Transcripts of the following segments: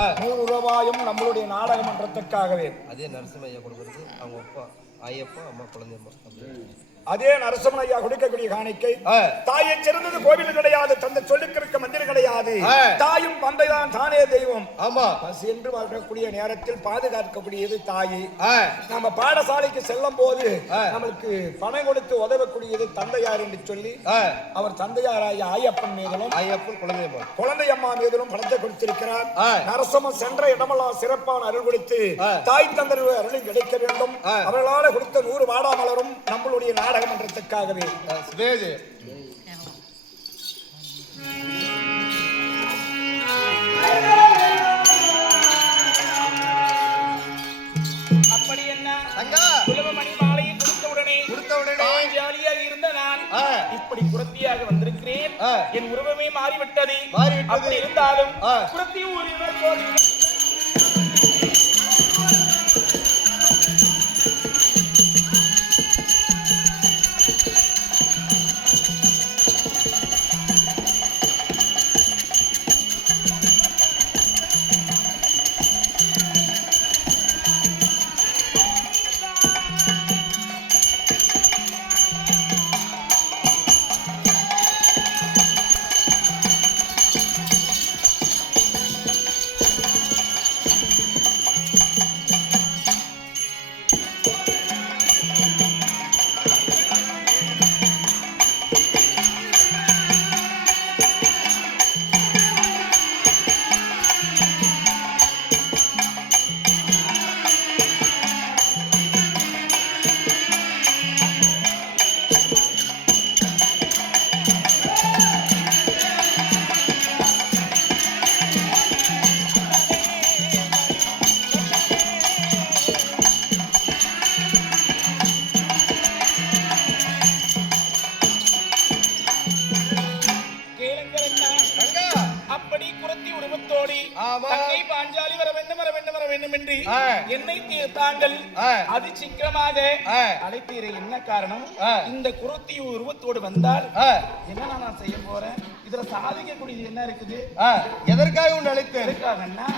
100 ரூபாயும் நம்மளுடைய நாடக மன்றத்துக்காகவே. அதே நரசிம்மையா கொடுக்கறது அவங்க அப்பா ஐயப்பா அம்மா குழந்தையம்மா. அதே நரசிம்மன் ஐயா கொடுக்கக்கூடிய காணிக்கை தாயை சிறந்தது கோவில் கிடையாது, தந்தை சொல்லிக்கிருக்க மந்திரம் கிடையாது. தாயும் தந்தைதான் தானே தெய்வம். ஆமா, பசி என்று வாழ்க்கக்கூடிய நேரத்தில் பாதுகாக்கக்கூடியது தாயை. நம்ம பாடசாலைக்கு செல்லும் போது நம்மளுக்கு பணம் கொடுத்து உதவக்கூடியது தந்தையார் என்று சொல்லி அவர் தந்தையாராய ஐயப்பன் மீதிலும் ஐயப்பன் குழந்தையம்மா மீதிலும் பணத்தை கொடுத்திருக்கிறார். நரசிம்மன் சென்ற இடமெல்லாம் சிறப்பான அருள் கொடுத்து தாய் தந்தை அருளும் கிடைக்க வேண்டும். அவர்களால் கொடுத்த 100 வாடாமலரும் நம்மளுடைய நாடக மன்றத்துக்காகவே. அப்படி என்ன குலவமணி மாலையை கொடுத்தவுடனே ஜாலியா இருந்த நான் இப்படி குரத்தியாக வந்திருக்கிறேன். என் உருவமே மாறிவிட்டது. அப்படி இருந்தாலும் குரத்தி ஊரிவர் போது என்னை தாங்கள் அதிசீக்கிரமாக அழைத்தீர. என்ன காரணம்? இந்த குரத்தி உருவத்தோடு வந்தால் என்ன நான் செய்ய போறேன்? இதுல சாதிக்கக்கூடியது என்ன இருக்குது? எதற்காக உன்னை அழைத்தேன்? எதற்காகன்னா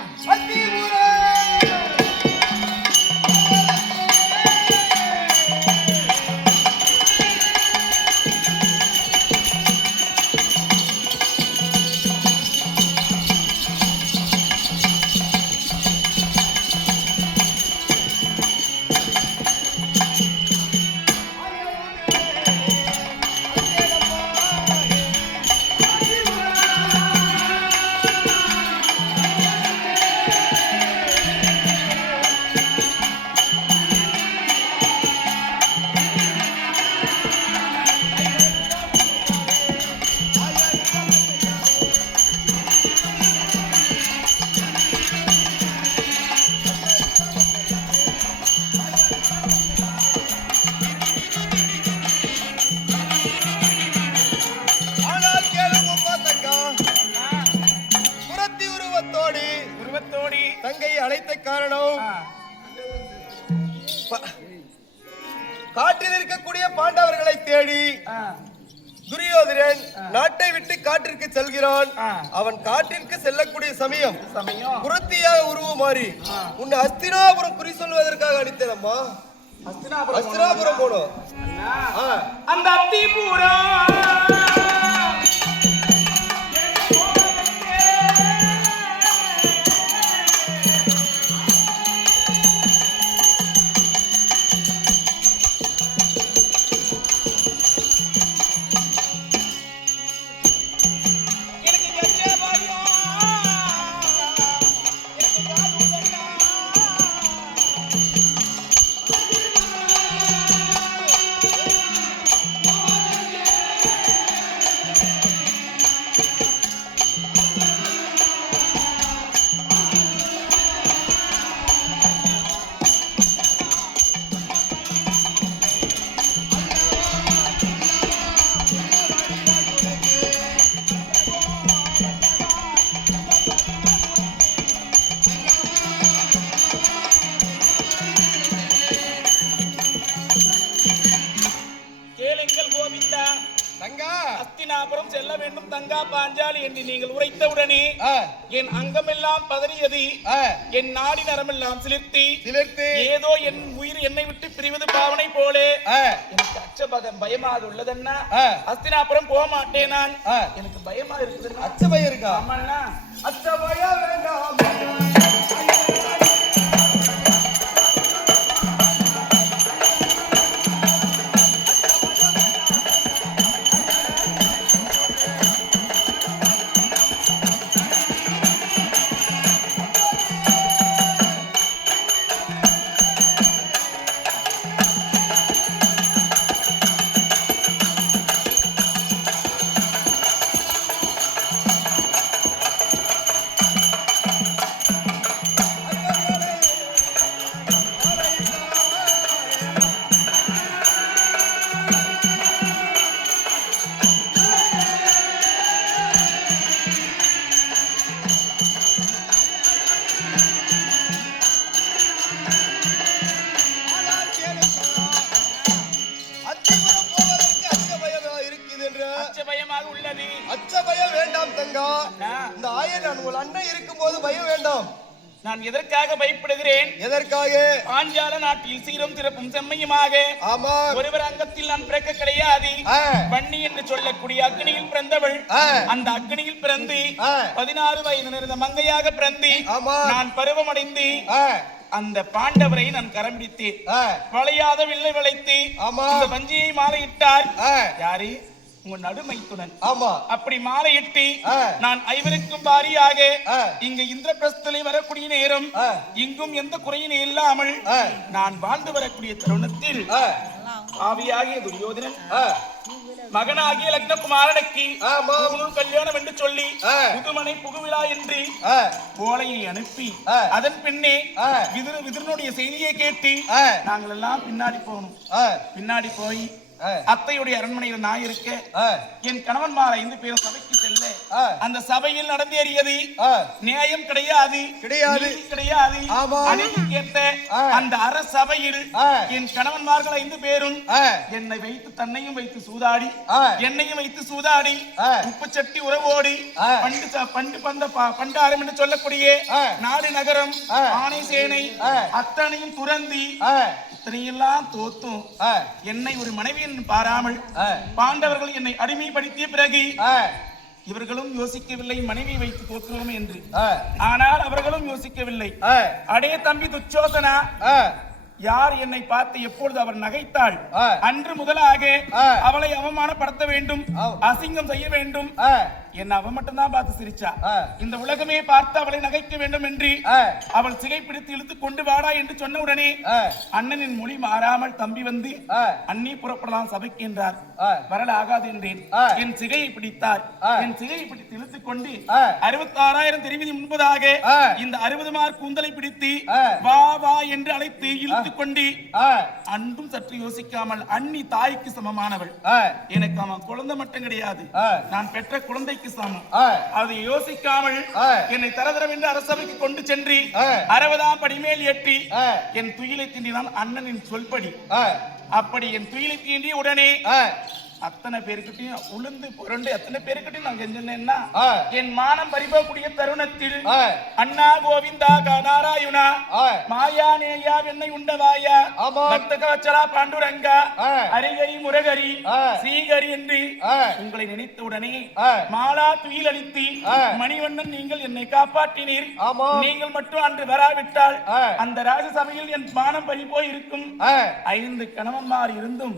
தங்கை அழைத்த காரணம் காட்டில் இருக்கக்கூடிய பாண்டவர்களை தேடி துரியோதனன் நாட்டை விட்டு காட்டிற்கு செல்கிறான். அவன் காட்டிற்கு செல்லக்கூடிய சமயம் குரத்தியாக உருவமாறி உன்னை அஸ்தினாபுரம் குறி சொல்வதற்காக அடித்தேன். அம்மா அஸ்தினாபுரம் போனோம். அந்த அத்திபுரம் அஸ்தினாபுரம் செல்ல வேண்டும் தங்கா பாஞ்சாலி என்று நீங்கள் உரைத்தவுடனே என் அங்கமெல்லாம் பதறியது, என் நாடி நரமெல்லாம் சிலிர்த்தி ஏதோ என் உயிர் என்னை விட்டு பிரிவது பாவனை போலே எனக்கு பயமாக உள்ளதன்னா. அஸ்தினாபுரம் போக மாட்டேன் நான், எனக்கு பயமா இருக்குது. அச்ச பயம் இருக்கா? ஆமாண்ணா. அச்ச பயம் வேண்டாம். இந்த ஆயர் நான் உங்கள் அண்ணன் இருக்கும்போது பயம் வேண்டாம். நான் எதற்காக பயப்படுகிறேன்? எதற்காக? பாஞ்சால நாட்டில் சீரும் திறப்பும் செம்மையுமாக ஒருவர் அங்கத்தில் நான் பிறக்க கிடையாது. வன்னி என்று சொல்லக்கூடிய அக்னியில் பிறந்தவள். அந்த அக்னியில் பிறந்து 16 வயது நிறைந்த மங்கையாக பிறந்து நான் பருவமடைந்து அந்த பாண்டவரை நான் கரம் பிடித்தேன். வளையாத வில்லை வளைத்து அந்த வஞ்சியை மாலையிட்டார். யாரு? உங்க நடுமைத்துடன். அப்படி மாலையிட்டு நான் ஐவருக்கும் பாரியாக இங்க இந்திரபிரஸ்தலை வரக்கூடிய நேரம் இங்கும் எந்த குறையும் இல்லாமல் நான் வாழ்ந்து வரக்கூடிய தருணத்தில் ஆவியாகிய துரியோதனன் மகனாகிய லக்னகுமாரனுக்கு கல்யாணம் என்று சொல்லி புதுமனை புகுவிழா என்று ஓலையை அனுப்பி அதன் பின்னே விதுரனுடைய செய்தியை கேட்டு நாங்கள் எல்லாம் பின்னாடி போகணும். பின்னாடி போய் அத்தையுடைய அரண்மனையில் நான் இருக்க என் கணவன்மார் 5 பேரும் சபைக்கு செல்ல அந்த சபையில் நடந்தேறியது நியாயம் கிடையாது. அநீதி கேட்ட அந்த அரசபையில் என் கணவன்மார்கள் 5 பேரும் என்னை வைத்து தன்னையும் வைத்து சூதாடி என்னையும் வைத்து சூதாடி உப்பு சட்டி உறவோடி பண்டாரம் என்று சொல்லக்கூடிய நாடு நகரம் ஆணை சேனை அத்தனையும் துறந்தி இத்தனையெல்லாம் தோத்தும் என்னை ஒரு மனைவியின் பாராமல் பாண்டவர்கள் என்னை அடிமைப்படுத்திய பிறகு இவர்களும் யோசிக்கவில்லை மனைவி வைத்து தோற்றுவோம் என்று. ஆனால் அவர்களும் யோசிக்கவில்லை. அடே தம்பி துச்சோதனா, யார் என்னை பார்த்து எப்பொழுது அவர் நகைத்தாள் அன்று முதலாக அவளை அவமானப்படுத்த வேண்டும், அசிங்கம் செய்ய வேண்டும். என்ன அவ மட்டும் தான் பார்த்து சிரிச்சா. இந்த உலகமே பார்த்து அவளை நகைக்க வேண்டும் என்று அவள் சிகை பிடித்து இழுத்து கொண்டு வாடா என்று சொன்ன உடனே அண்ணனின் மொழி மாறாமல் தம்பி வந்து அண்ணி புறப்படலாம் சபைக்கு என்றார். வரல ஆகாது என்றேன். என் சிகையை பிடித்தார். என் சிகையை பிடித்து இழுத்துக் கொண்டு 66,000 தெரிவிதி முன்பதாக இந்த 60 மார்க் கூந்தலை பிடித்து வா வா என்று அழைத்து இழுத்துக் கொண்டு அன்றும் சற்று யோசிக்காமல் அண்ணி தாய்க்கு சமமானவள். எனக்கு அவன் குழந்தை மட்டும் கிடையாது, நான் பெற்ற குழந்தைக்கு சமம். அதை யோசிக்காமல் என்னை தரதரம் என்று அரசவைக்கு கொண்டு சென்று 60ஆம் படி மேல் ஏற்றி என் துயிலை தீண்டினான் அண்ணனின் சொல்படி. அப்படி என் துயிலை தீண்டிய உடனே அத்தனை பேருக்கிட்டையும் உளுந்து புரண்டு அத்தனை பேருக்கிட்டையும் நான் செஞ்சேன்னா என் மானம் பறிபோகக்கூடிய தருணத்தில் அண்ணா கோவிந்தா நாராயணா மாயா நேயா என்னை உண்டவாயா பக்தகவச்சலா பாண்டுரங்கா ஹரிகரி முரகரி ஸ்ரீகரி என்று உங்களை நினைத்த உடனே மாலா துயில் அளித்து மணிவண்ணன் நீங்கள் என்னை காப்பாற்றினீர். நீங்கள் மட்டும் அன்று வராவிட்டால் அந்த ராஜசபையில் என் மானம் பறிபோய் இருக்கும். 5 கணவன்மார் இருந்தும்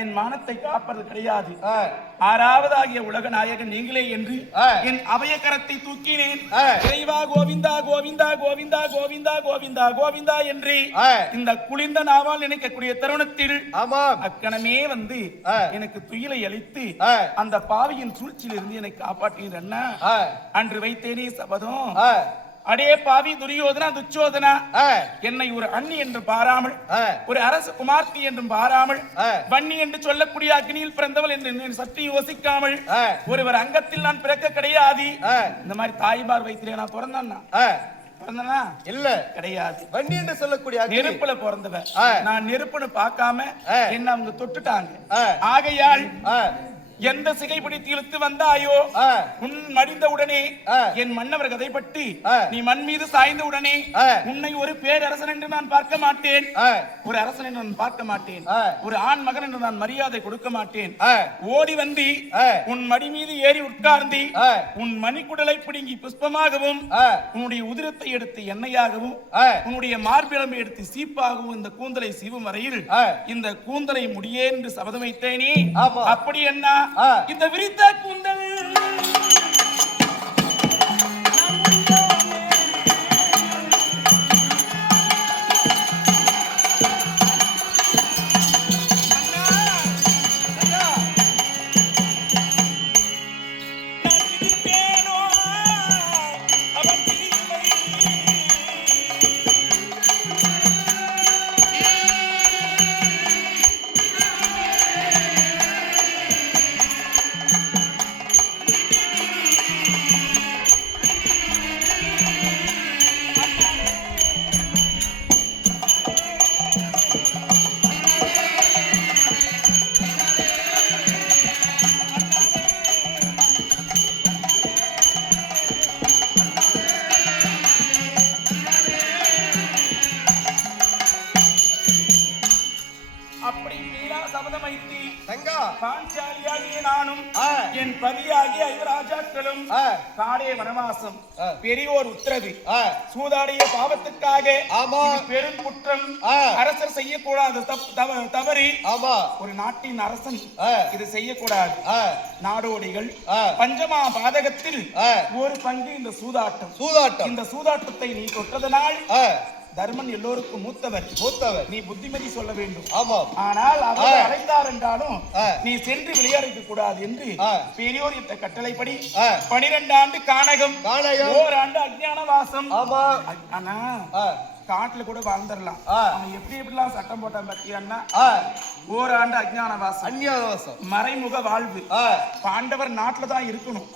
என் மானத்தை காப்பது கிடையாது. 6வது ஆகிய உலக நாயகன் நீங்களே என்று என் அபய கரத்தை தூக்கினேன். இறைவா கோவிந்தா கோவிந்தா கோவிந்தா கோவிந்தா கோவிந்தா கோவிந்தா என்று இந்த குளிர்ந்த நாவால் நினைக்கக்கூடிய தருணத்தில் அக்கணமே வந்து எனக்கு துயிலை அளித்து அந்த பாவியின் சூழ்ச்சியில் இருந்து என்னை காப்பாற்றினீர் அண்ணா. அன்று வைத்தேனே சபதம். அடே பாவி துரியோதனா துச்சோதனா, என்னை ஒரு அண்ணி என்று பாராமல் ஒரு அரச குமார்த்தி என்றும் பாராமல் வன்னி என்று சொல்லக்கூடிய அக்னியில் பிறந்தவள் என்று சற்று யோசிக்காமல் ஒருவர் அங்கத்தில் நான் பிறக்க கிடையாது. இந்த மாதிரி தாய்மார் வைத்திலே நான் பிறந்தனா இல்ல கிடையாது. வன்னி என்று சொல்லக்கூடிய நெருப்புல பிறந்தவன். நான் நெருப்புன்னு பார்க்காம என்ன அவங்க தொட்டுட்டாங்க. ஆகையால் எந்த சிகை பிடித்து இழுத்து வந்தாயோ உன் மடிந்த உடனே என் மன்னவர் கதைப்பட்டு நீ மண் மீது சாய்ந்த உடனே உன்னை ஒரு பேரரசன் என்று நான் பார்க்க மாட்டேன், ஒரு அரசன் என்று நான் பார்க்க மாட்டேன், ஒரு ஆண் மகன் என்று நான் மரியாதை கொடுக்க மாட்டேன். ஓடி வந்து உன் மடி மீது ஏறி உட்கார்ந்து உன் மணிக்குடலை பிடுங்கி புஷ்பமாகவும் உன்னுடைய உதிரத்தை எடுத்து எண்ணெயாகவும் உன்னுடைய மார்பிளம்பை எடுத்து சீப்பாகவும் இந்த கூந்தலை சீவும் வரையில் இந்த கூந்தலை முடியே என்று சபதம் வைத்தேனே. அப்படி என்ன இந்த விரித்த கூந்தல் பாஞ்சாலியாகிய நானும் என் பதியாகிய ஐவராஜாக்களும் காடே வனவாசம் பெரியோர் உத்தரவு சூதாடிய பாவத்துக்காக பெரும் குற்றம் அரசர் செய்யக்கூடாது தவறி ஒரு நாட்டின் அரசன் இது செய்யக்கூடாது. நாடோடிகள் பஞ்சமா பாதகத்தில் ஒரு பங்கு இந்த சூதாட்டம். இந்த சூதாட்டத்தை நீ தொட்டதனால் தர்மன் எல்லோருக்கும் மூத்தவர் நீ புத்திமதி சொல்ல வேண்டும். ஆனால் அவர் அழைத்தார் என்றாலும் நீ சென்று விளையாடிக்க கூடாது என்று பெரியோர் இட்ட கட்டளைப்படி 12 ஆண்டு கானகம், ஓராண்டு அஞ்ஞான வாசம். ஆனா காட்டுல கூட வாழ்ந்துடலாம். அவன் எப்படிலாம் சட்டம் போட்டான் பத்தியான்னா ஓராண்டு அஞ்ஞான வாசம் மறைமுக வாழ்வு. பாண்டவர் நாட்டுல தான் இருக்கணும்,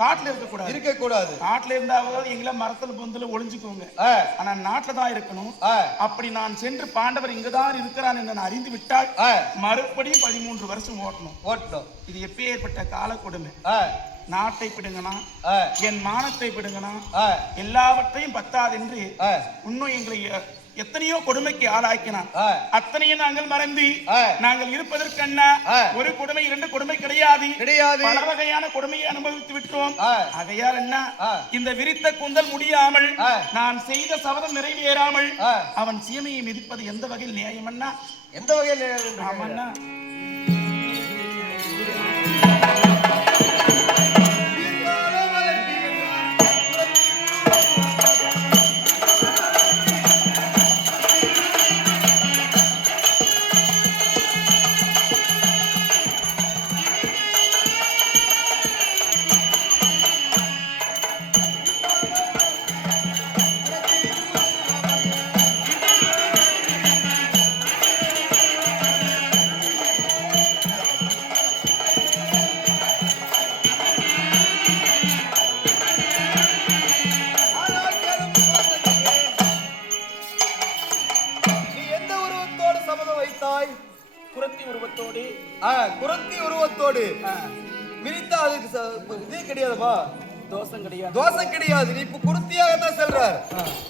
காட்டுல இருக்க கூடாது. காட்டுல இருந்தாவது எங்களை மரத்துல பொந்துல ஒளிஞ்சுக்கோங்க, ஆனா நாட்டுல தான் இருக்கணும். அப்படி நான் சென்று பாண்டவர் இங்கதான் இருக்கிறான் என்று நான் அறிந்து விட்டால் மறுபடியும் 13 வருஷம் ஓட்டணும். இது எப்பேற்பட்ட கால கொடுமை. நாட்டை பிடுங்கனா, என் மானத்தை பிடுங்கனா, எல்லாவற்றையும் பத்தாது என்று இன்னும் எங்களை எத்தனையோ கொடுமைக்கு ஆளாக்கினான். அத்தனையும் நாங்கள் மறந்து நாங்கள் இருப்பதற்கென்ன ஒரு கொடுமை 2 கொடுமை கிடையாது, பல வகையான கொடுமையை அனுபவித்து விட்டோம். ஆகையால் என்ன இந்த விரித்த கூந்தல் முடியாமல் நான் செய்த சபதம் நிறைவேறாமல் அவன் சீமையை மிதிப்பது எந்த வகையில் நியாயம் அண்ணா? எந்த வகையில் நியாயம்? குரத்தி உருவத்தோடு விரித்தா அதுக்கு இதே கிடையாதுமா, தோஷம் கிடையாது. நீ இப்ப குருத்தியாக தான் செல்றார்,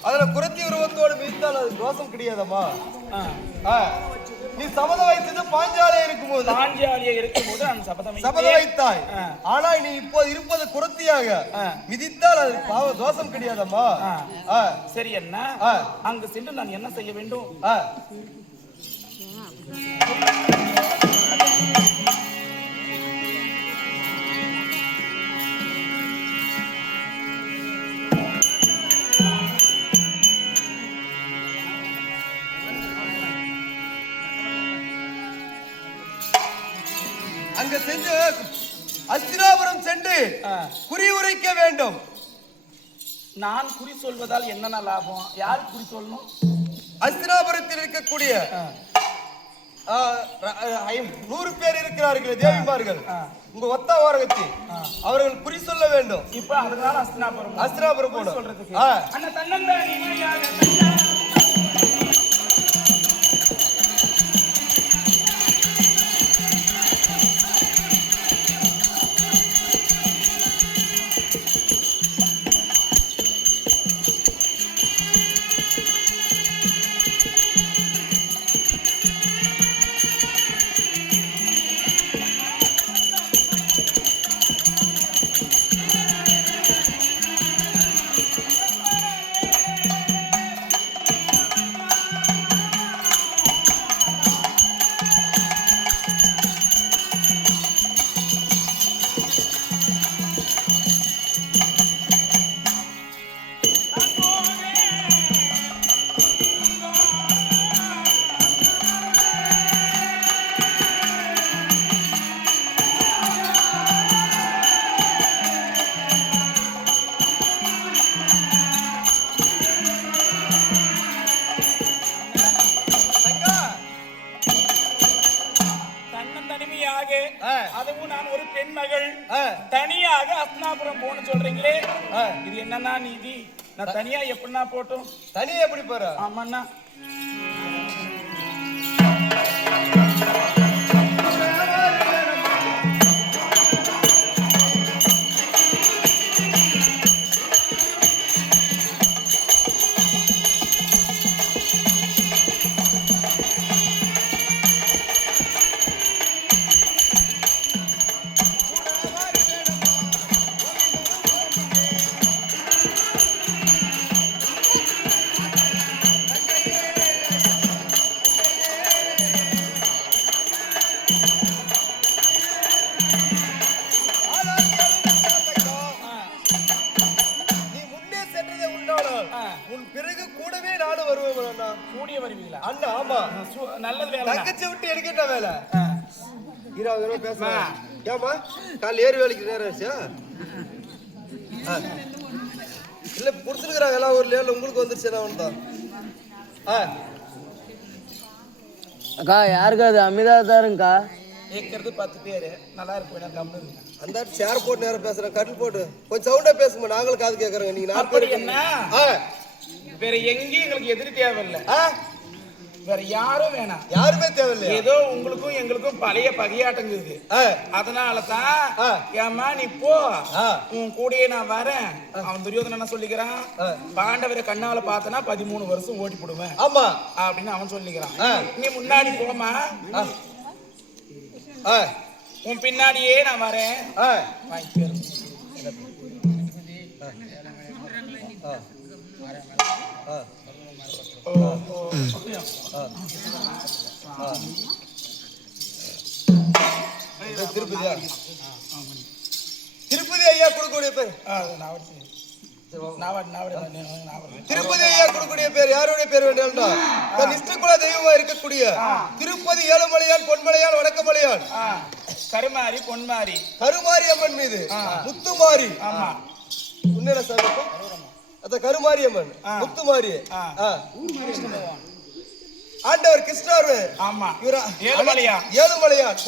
அதுல குரத்தி உருவத்தோடு விரித்தால் அது தோஷம் கிடையாதம்மா. நீ சபதம் வைத்தது பாஞ்சாலியா இருக்கும்போது நான் சபதம் வைத்தாய். ஆனா நீ இப்போ இருப்பது குரத்தியாக மிதித்தால் அது பாவ தோஷம் கிடையாதம்மா. சரி என்ன அங்கு சென்று நான் என்ன செய்ய வேண்டும்? அங்க சென்று அஸ்தினாபுரம் சென்று குறி உரைக்க வேண்டும். நான் குறி சொல்வதால் என்ன லாபம்? யார் குறி சொல்லணும்? அஸ்தினாபுரத்தில் இருக்கக்கூடிய 100 பேர் இருக்கிறார்கள் தேவிமார்கள், உங்க ஒத்த ஓரகத்தி, அவர்கள் குறி சொல்ல வேண்டும். இப்ப அதனால அஸ்தினாபுரம் போட சொல்றதுக்கு அதுவும் நான் ஒரு பெண் மகள் தனியாக அஸ்தினாபுரம் போன்னு சொல்றீங்களே, இது என்னன்னா நீதி? நான் தனியா எப்படின்னா போட்டோம்? தனியா எப்படி போற? ஆமாண்ணா. கூடிய வருவீங்களா? அண்ணா ஆமா, நல்லது வேலை. தங்கச்சி விட்டு எடுக்கிட்ட வேலை. இருபது பேசலாம். ஏமா காலைல ஏறு வேலைக்கு நேரம் ஆச்சா? இல்ல புடிச்சிருக்கிறாங்க எல்லாம் ஒரு லேல உங்களுக்கு வந்துருச்சு நான் தான். அக்கா யாருக்கா அது? அமிதா தாருங்கக்கா. கேட்கறது 10 பேரு. நல்லா இருக்கு. கம்முனு அந்த சேர் போட்டு நேரம் பேசுறேன். கட்டில் போட்டு கொஞ்சம் சவுண்டா பேசுமா, நாங்களும் காது கேட்கறோங்க. நீங்க அப்படி என்ன வேற எங்கேயும் எங்களுக்கு எதிரி தேவையில்லை, வேற யாரும் வேணாம், யாருமே தேவையில்லை. ஏதோ உங்களுக்கும் எங்களுக்கும் பழைய பகையாட்டங்குது. அதனாலதான் ஏமா நீ போ, உன் கூடயே நான் வரேன். அவன் துரியோதனன் என்ன சொல்லிக்கிறான்? பாண்டவரை கண்ணால பார்த்தனா 13 வருஷம் ஓடி போடுவேன் ஆமா அப்படின்னு அவன் சொல்லிக்கிறான். நீ முன்னாடி போமா, உன் பின்னாடியே நான் வரேன். திருப்பதி ஐயா கொடுக்கக்கூடிய பேர், திருப்பதி ஐயா கொடுக்கக்கூடிய பேர் யாருடைய பேர் வேண்டாம்? தன் இஷ்டகுல தெய்வமா இருக்கக்கூடிய திருப்பதி ஏழுமலையான், பொன்மலையான், வடக்கமலையான், கருமாரி, பொன்மாரி, கருமாரி அம்மன் மீது முத்துமாரி. உன்னேட சாமி அத கருமாரி அம்மன், முத்துமாரி, ஆண்டவர் கிருஷ்ணர். ஆமா, ஏழுமலையான்,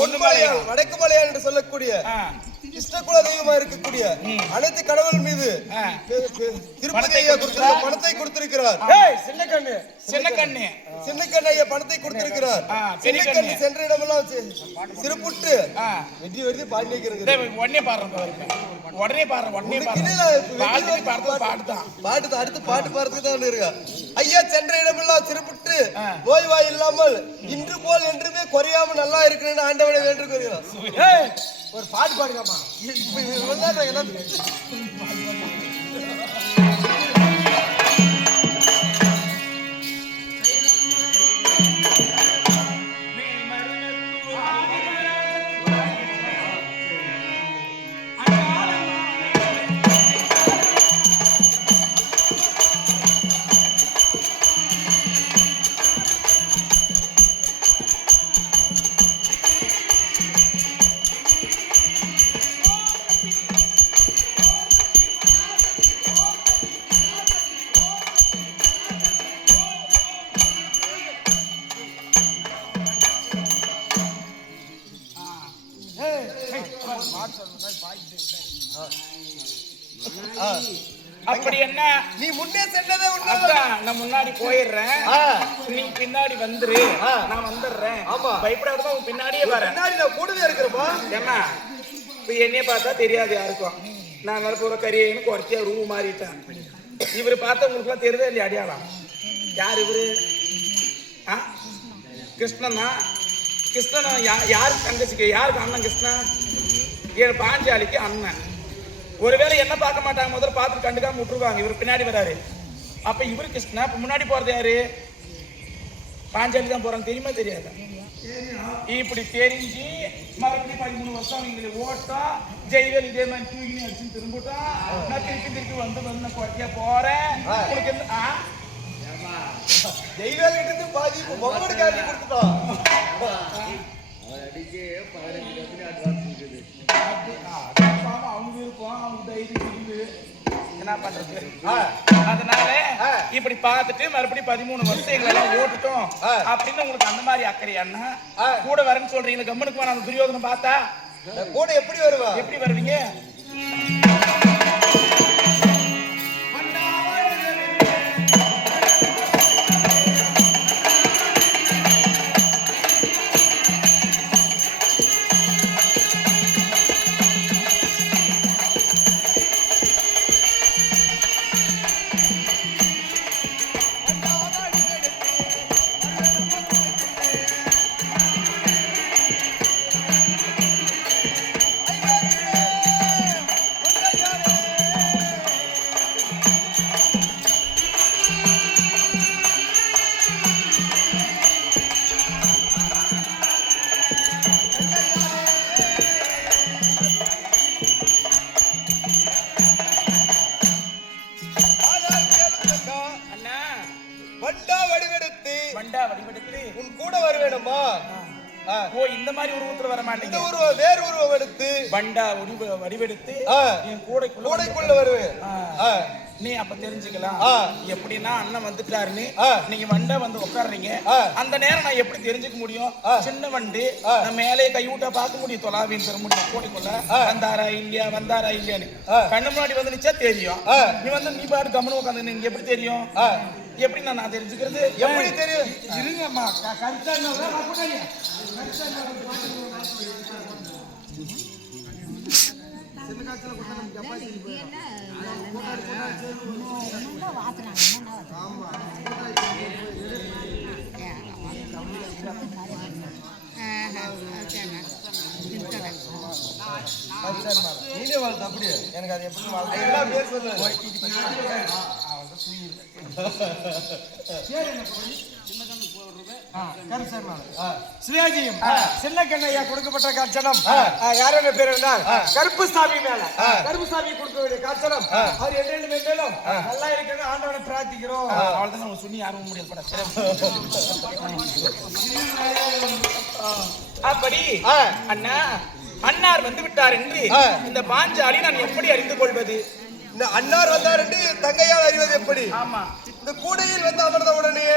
பொன்மலையான், வடக்குமலையான் என்று சொல்லக்கூடிய கிருஷ்ணகுல தெய்வமா இருக்கக்கூடிய அனைத்து கடவுள் மீது திருப்பதி ஐயா பணத்தை கொடுத்திருக்கிறார். சின்னக்கண்ணு ஐயா பணத்தை கொடுத்திருக்கிறார். சின்னக்கண்ணு சென்ற இடமெல்லாம் சிறுப்புட்டு வெற்றி வெற்றி பாடி வைக்கிறது. உடனே பாட்டு அடுத்து பாட்டு பாடுறதுக்கு தான் இருக்கா. ஐயா சென்ற இடமெல்லாம் சிறுப்புட்டு நோய்வாய் இல்லாமல் இன்று போல் என்றுமே குறையாம நல்லா இருக்குன்னு ஆண்டவனை வேண்டு கொள்கிறார். ஒரு பாட்டு பாடுங்கம்மா. அப்படி என்ன? நீ முன்னே சென்றதே நான் முன்னாடி போயிடுறேன், நீ பின்னாடி வந்துரு. நான் வந்துடுறேன். பயப்படாதமா, உன் பின்னாடியே வரேன். பின்னாடி நான் கூடவே இருக்கிறப்பா. ஏமா இப்ப என்னைய பார்த்தா தெரியாது யாருக்கும். நான் நடுப்புற கரியன்னு குறைச்சியா ரூ மாறிட்டேன். இவரு பார்த்தா உங்களுக்கு எல்லாம் தெரியுதா இல்லையா அடையாளம்? யார் இவரு? கிருஷ்ணன் தான். கிருஷ்ணன் யாருக்கு தங்கச்சிக்கு? யாருக்கு அண்ணன் கிருஷ்ணன்? என் பாஞ்சாலிக்கு அண்ணன். ஒருவேளை என்ன பார்க்க மாட்டாங்க, முதல்ல பார்த்துட்டு கண்டுக்காம விட்டுருவாங்க. இவர் பின்னாடி வராரு. அப்ப இவரு கிருஷ்ணா. இப்ப முன்னாடி போறது யாரு? பாஞ்சாலி தான் போறாங்க தெரியுமா தெரியாதா? இப்படி தெரிஞ்சு மறுபடியும் 13 வருஷம் எங்களை ஓட்டம் ஜெய்வேல் இதே மாதிரி தூக்கி அடிச்சு திரும்பிட்டோம். நான் திருப்பி வந்து குறைக்க போறேன். உங்களுக்கு ஜெய்வேல் கிட்ட பாதி பொங்கோடு காட்டி கொடுத்துட்டோம். அவங்க இருப்போம், அவங்க தைரியம் இருந்து என்ன பண்றது? அதனால இப்படி பார்த்துட்டு மறுபடியும் 13 வருஷம் எங்களை எல்லாம் ஓட்டுட்டோம் அப்படின்னு உங்களுக்கு அந்த மாதிரி அக்கறையாண்ணா கூட வரேன்னு சொல்றீங்க. கம்மனுக்கு வேணாம். துரியோதனம் பார்த்தா கூட எப்படி வருவா? எப்படி வருவீங்க? வண்டா வடிவெடுத்து உன் கூட வருவேனம்மா. ஓ இந்த மாதிரி உருவத்துல வர மாட்டீங்க. வேறு உருவம் எடுத்து வண்டா வடிவெடுத்து என் கூடைக்குள்ள வருவேன். நீ அப்ப தெரிஞ்சுக்கலாம் எப்படின்னா அண்ணன் வந்துட்டாருன்னு. நீங்க வண்டா வந்து உட்காடுறீங்க. அந்த நேரம் நான் எப்படி தெரிஞ்சுக்க முடியும்? சின்ன வண்டு நான் மேலே கைவிட்டா பார்க்க முடியும். தொலாவின்னு தர முடியும். கூடைக்குள்ள வந்தாரா இல்லையான்னு கண்ணு முன்னாடி வந்து நிச்சா தெரியும். நீ வந்து நீ பாட்டு கம்மனு உட்காந்து நீங்க எப்படி தெரியும்? எப்படி நான் தெரிஞ்சுக்கிறது? எப்படி தெரியும்? இருங்கம்மா நீனே வாழ்த்து அப்படியே எனக்கு அது எப்படி வாழ்த்து பேர் சொல்லு. சிவாஜியும் சின்ன கண்ணையா கொடுக்கப்பட்ட காட்சணம் யாரோட பேர் என்றால் கருப்புசாமி மேல கருப்புசாமி கொடுக்க வேண்டிய காட்சணம் அவர் என்றெண்டு மேலும் நல்லா இருக்கிறது ஆண்டவனை பிரார்த்திக்கிறோம். அவ்வளவுதான் நம்ம சொல்லி யாரும் முடியல. அப்படி அண்ணா அன்னார் வந்து விட்டார் என்று இந்த பாஞ்சாலி நான் எப்படி அறிந்து கொள்வது? இந்த அன்னார் வந்தார் என்று தங்கையால் அறிவது எப்படி? ஆமா, இந்த கூடையில் வந்து அமர்ந்த உடனே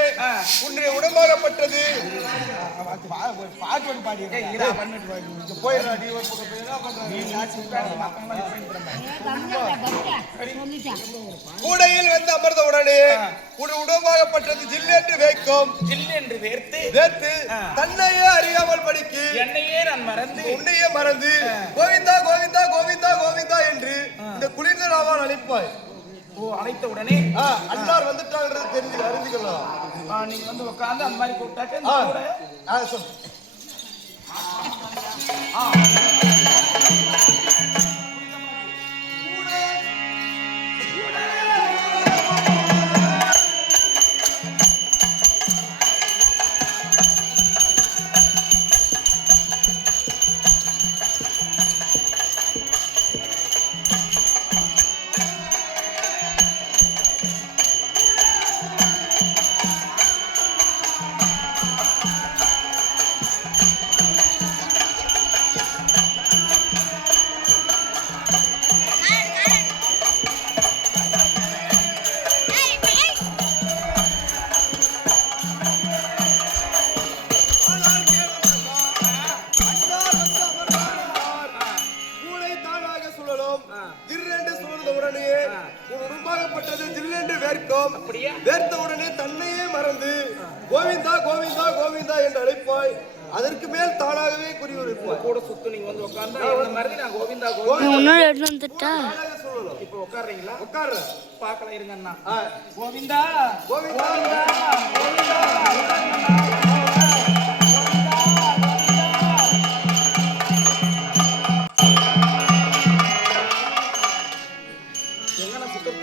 உன்னுடைய உடம்பாகப்பட்டது கூடையில் வந்து அமர்ந்த உடனே உன் உடம்பாகப்பட்டது ஜில்லென்று வேர்க்கும். ஜில்லென்று வேர்த்து தன்னையே அறியாமல் படிக்கு என்னையே நான் மறந்து உன்னையே மறந்து கோவிந்தா கோவிந்தா கோவிந்தா கோவிந்தா என்று இந்த குளிர்ந்த நாவால் அழைப்பாய். ஓ அழைத்த உடனே அன்னார் வந்துட்டாங்கிறது அறிந்துக்கலாம். நீங்க வந்து உட்கார்ந்து அந்த மாதிரி கூப்பிட்டாக்க வேர்த்த உடனே தன்னையே மறந்து கோவிந்தா கோவிந்தா கோவிந்தா என்று அழைப்பாய். அதற்கு மேல் தானாகவே குறிவிருப்பாய். கூட சுத்து நீங்க வந்து உட்கார்ந்தா மறந்து நான் கோவிந்தா கோவிந்தா இப்ப உட்கார்றீங்களா? உட்கார்ற பார்க்கலாம் இருங்க அண்ணா. கோவிந்தா கோவிந்தா கோவிந்தா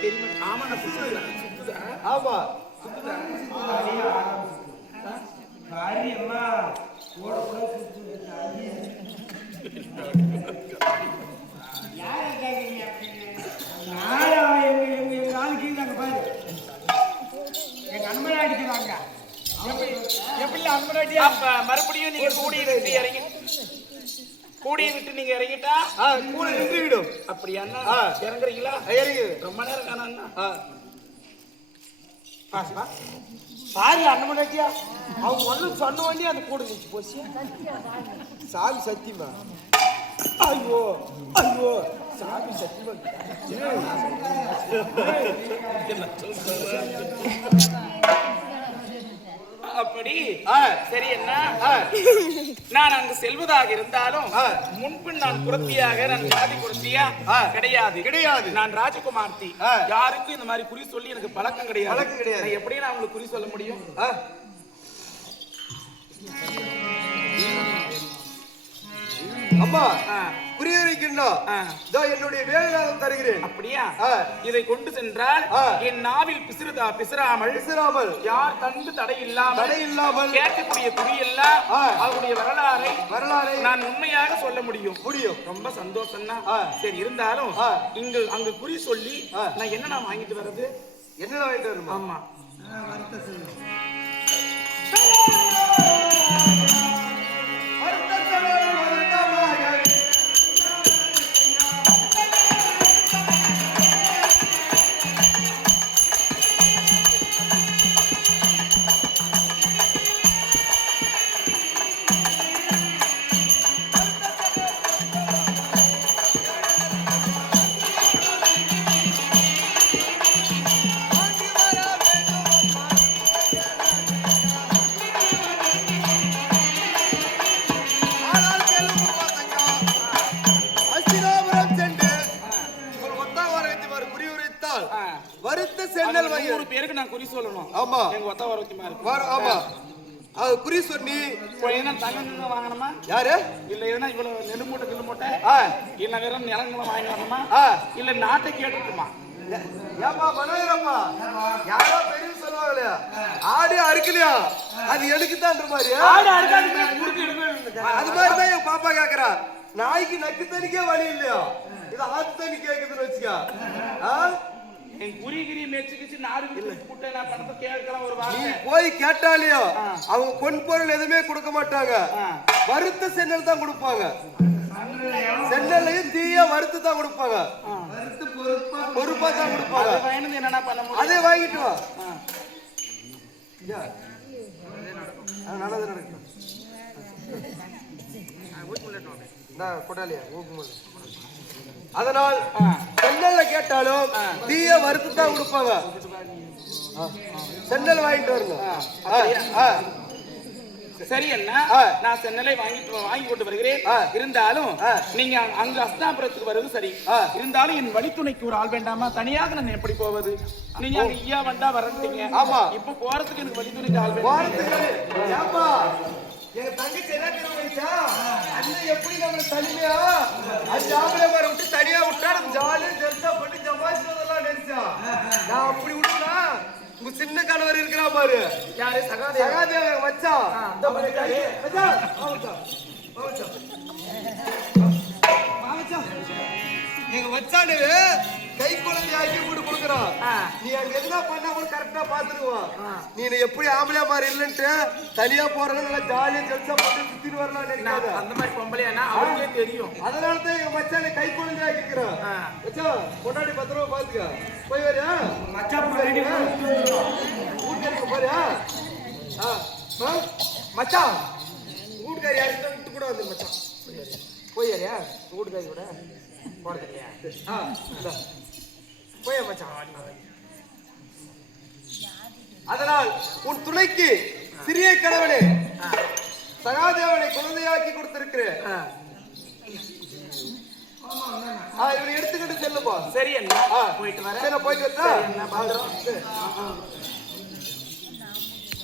தெரியுமா? ஆமா ஆமா அப்ப மறுபடியும் நீங்க கூடிய விட்டு இறங்கி நீங்க இறங்கிட்டா கூட நின்று விடும். அப்படியா இறங்குறீங்களா? இறங்கு. ரொம்ப நேரம் காணா பாரு அண்ணமனாட்டியா அவங்க ஒன்னும் சொன்ன வண்டி அந்த கூட நிச்சு போச்சு. சாமி சத்தியமா. ஐயோ ஐயோ சாமி சத்தியமா. அப்படி சரி என்ன நான் அங்கு செல்வதாக இருந்தாலும் முன்பின் நான் குரத்தியாக நான் ஜாதி குரத்தியா கிடையாது. நான் ராஜகுமார்த்தி. யாருக்கும் இந்த மாதிரி குறி சொல்லி எனக்கு பழக்கம் கிடையாது. எப்படி நான் உங்களுக்கு குறி சொல்ல முடியும்? அம்மா புரியுறிக்கின்றோம். என்னுடைய வேலைநாதம் தருகிறேன். அப்படியா? இதை கொண்டு சென்றால் என் நாவில் பிசிறாமல் யார் தந்து தடை இல்லாமல் கேட்கக்கூடிய குறியெல்லாம் அவருடைய வரலாறை நான் உண்மையாக சொல்ல முடியும். ரொம்ப சந்தோஷம் தான். சரி, இருந்தாலும் அங்கு குறி சொல்லி நான் என்ன வாங்கிட்டு வர்றது? என்ன வாங்கிட்டு வரணும்? ஆமா, வருத்த சென்னல் 100 பேருக்கு நான் குறி சொல்லணும். ஆமா, எங்க ஒத்த வரவத்தியமா இருக்கு. ஆமா, அது குறி சொல்லி என்ன தங்கங்க வாங்கணுமா? யாரு? இல்ல எதுனா இவ்வளவு நெல் மூட்டை இல்ல வெறும் நிலங்களும் வாங்கணுமா? இல்ல நாட்டை கேட்டுட்டுமா? ஏப்பா மனோகரப்பா, யாரோ பெரிய சொல்லுவாங்களே ஆடு அறுக்கலையா அது எனக்கு தான் மாதிரி. அது மாதிரிதான் என் பாப்பா கேக்குறா. நாய்க்கு நக்கு தண்ணிக்கே வழி இல்லையா, இது ஆத்து தண்ணி கேக்குதுன்னு வச்சுக்க. என் குறிகிரி மேய்ச்சிக்கிச்சு நாடு கூட்ட நான் பணத்தை கேட்கலாம். ஒரு நீ போய் கேட்டாலையோ அவங்க பொன் பொருள் எதுவுமே கொடுக்க மாட்டாங்க. வறுத்த சென்னல் தான் கொடுப்பாங்க. சென்னல்லையும் தீய வறுத்து தான் கொடுப்பாங்க. பொறுப்பா தான் கொடுப்பாங்க. என்ன பண்ண முடியும்? அதே வாங்கிட்டு வா. நல்லது நடக்கும். கொட்டாலியா ஊக்கும்போது அதனால் சென்னல்ல கேட்டாலும் தீய வறுத்து தான் கொடுப்பாங்க. சென்னல் வாங்கிட்டு வருங்க. சரி அண்ணா, நான் சென்னலை வாங்கி கொண்டு வருகிறேன். இருந்தாலும் நீங்க அங்க அஸ்தாபுரத்துக்கு வருவது சரி. இருந்தாலும் என் வழித்துணைக்கு ஒரு ஆள் வேண்டாமா? தனியாக நான் எப்படி போவது? நீங்க அங்க ஐயா வந்தா வரட்டீங்க. ஆமா, இப்ப போறதுக்கு எனக்கு வழித்துணைக்கு ஆள் வேண்டாம். எங்க தங்கச்சி என்ன தெரியுமா, அண்ணன் எப்படி நம்ம தனிமையா அஞ்சு ஆம்பளை மாதிரி விட்டு தனியா விட்டா நம்ம ஜாலியா ஜெல்சா பண்ணி ஜமாசினதெல்லாம் நினைச்சா. நான் அப்படி விட்டுனா உங்க சின்ன கணவர் இருக்கிறா பாரு. யாரு? சகாதேவ மச்சான். எங்க மச்சானு கை குழந்தையாக்கி வீடு கொடுக்குறான். நீ அங்க எதுனா பண்ணா கூட கரெக்டா பாத்துருவான். நீ எப்படி ஆம்பளையா மாதிரி இல்லன்ட்டு தனியா போறது நல்லா ஜாலியா ஜல்சா போட்டு சுத்திட்டு வரலாம் நினைக்காத. அந்த மாதிரி பொம்பளையானா அவருக்கே தெரியும். அதனாலதான் எங்க மச்சான கை குழந்தையாக்கி இருக்கிறான். மச்சான் கொண்டாடி பத்திரமா பாத்துக்க. போய் வரியா மச்சான்? வீட்டுக்கு போறியா? மச்சான் வீட்டுக்காரி யாருக்கிட்ட விட்டு கூட வந்து மச்சான் போய் வரியா? வீட்டுக்காரி கூட போய் மச்சான். அதனால் உன் துணைக்கு சிறிய கணவனே சகாதேவனை குழந்தையாக்கி கொடுத்திருக்கிறேன். இவனை எடுத்துக்கிட்டு செல்லுப்பா. சரி அண்ணா, போயிட்டு வரேன். போயிட்டு வரேன்.